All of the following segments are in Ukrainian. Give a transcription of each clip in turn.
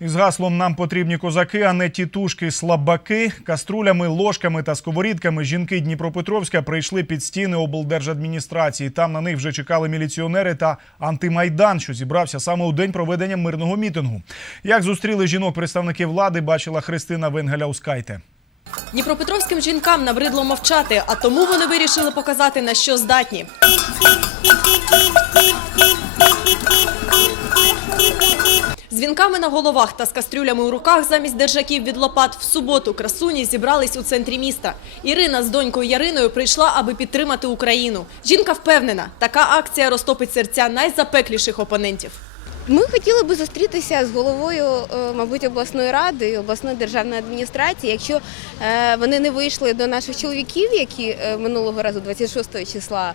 Із гаслом нам потрібні козаки, а не тітушки слабаки. Каструлями, ложками та сковорідками жінки Дніпропетровська прийшли під стіни облдержадміністрації. Там на них вже чекали міліціонери та антимайдан, що зібрався саме у день проведення мирного мітингу. Як зустріли жінок представники влади, бачила Христина Венгеляускайте. Дніпропетровським жінкам набридло мовчати, а тому вони вирішили показати, на що здатні. З вінками на головах та з кастрюлями у руках замість держаків від лопат в суботу красуні зібрались у центрі міста. Ірина з донькою Яриною прийшла, аби підтримати Україну. Жінка впевнена, така акція розтопить серця найзапекліших опонентів. Ми хотіли би зустрітися з головою, е, мабуть, обласної ради обласної державної адміністрації. Якщо е, вони не вийшли до наших чоловіків, які е, минулого разу, 26 числа,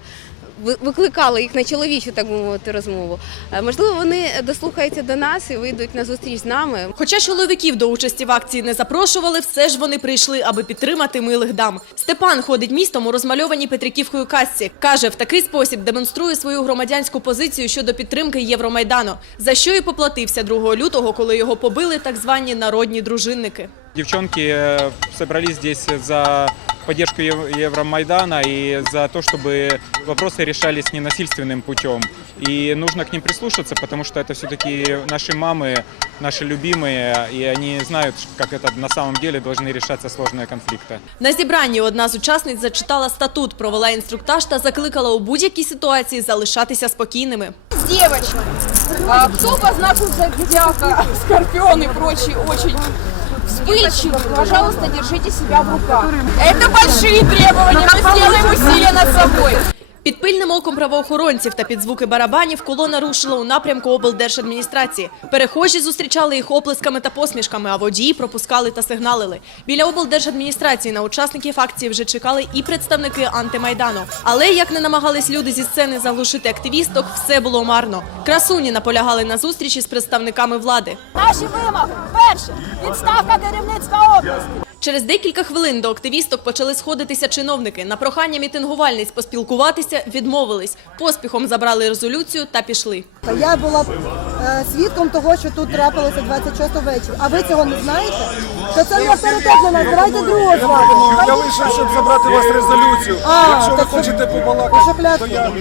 викликали їх на чоловічу, так би мовити, розмову. е, Можливо, вони дослухаються до нас і вийдуть на зустріч з нами. Хоча чоловіків до участі в акції не запрошували, все ж вони прийшли, аби підтримати милих дам. Степан ходить містом у розмальованій Петриківкою касці. Каже, в такий спосіб демонструє свою громадянську позицію щодо підтримки Євромайдану, за що і поплатився 2 лютого, коли його побили так звані народні дружинники. Девчонки э, собрались здесь за поддержку Ев- Евромайдана и за то, чтобы вопросы решались ненасильственным путем. И нужно к ним прислушаться, потому что это все-таки наши мамы, наши любимые, и они знают, как это на самом деле должны решаться сложные конфликты. На зібранні одна з учасниць зачитала статут, провела інструктаж та закликала у будь-якій ситуації залишатися спокійними. девочек. А, кто по знаку зодиака, скорпион и прочие очень вспыльчивы, пожалуйста, держите себя в руках. Это большие требования, мы сделаем усилия над собой. Під пильним оком правоохоронців та під звуки барабанів колона рушила у напрямку облдержадміністрації. Перехожі зустрічали їх оплесками та посмішками, а водії пропускали та сигналили. Біля облдержадміністрації на учасників акції вже чекали і представники антимайдану. Але як не намагались люди зі сцени заглушити активісток, все було марно. Красуні наполягали на зустрічі з представниками влади. Наші вимоги. Перше відставка керівництва області. Через декілька хвилин до активісток почали сходитися чиновники. На прохання мітингувальниць поспілкуватися відмовились. Поспіхом забрали резолюцію та пішли. Я була свідком того, що тут трапилося 26 вечора. А ви цього не знаєте? То це не авторитет на нас. Давайте другого звати. Я вийшов, щоб забрати у вас резолюцію. А, Якщо ви так хочете побалакати, то я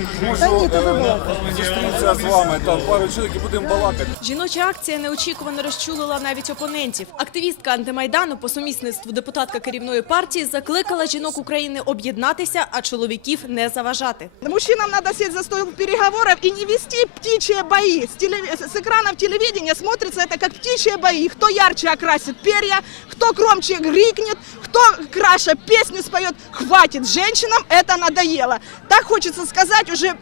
Та ні, то ви е, балакайте. зустрітися з вами. Там пару чоловік і будемо балакати. Жіноча акція неочікувано розчулила навіть опонентів. Активістка антимайдану по сумісництву депутатка керівної партії закликала жінок України об'єднатися, а чоловіків не заважати. Мужчинам надо сесть за стол переговоров и не вести птичьи бои. С, теле- с экранов телевидения смотрится это как птичьи бои. Кто ярче окрасит перья, кто громче крикнет, кто краше песни споет. Хватит, женщинам это надоело. Так хочется сказать уже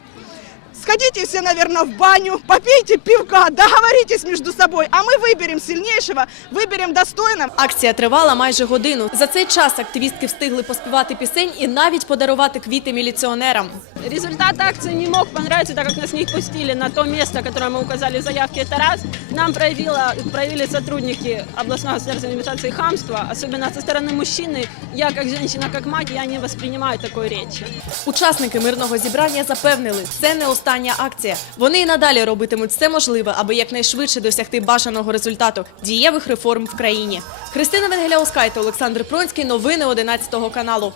Сходите все, наверное, в баню, попейте пивка, договоритесь между собой, а мы выберем сильнейшего, выберем достойного. Акція тривала майже годину. За цей час активістки встигли поспівати пісень і навіть подарувати квіти міліціонерам. Результат акции не мог понравиться, так как нас не пустили на то место, которое мы указали в заявке. Это раз. Нам проявило, проявили сотрудники областной государственной администрации хамство, особенно со стороны мужчины. Я, как женщина, как мать, я не воспринимаю такой речи. Учасники мирного зібрання запевнили, це не остання акція. Вони і надалі робитимуть все можливе, аби якнайшвидше досягти бажаного результату дієвих реформ в країні. Христина Венгеля Венгеляускайте, Олександр Пронський. Новини 11 каналу.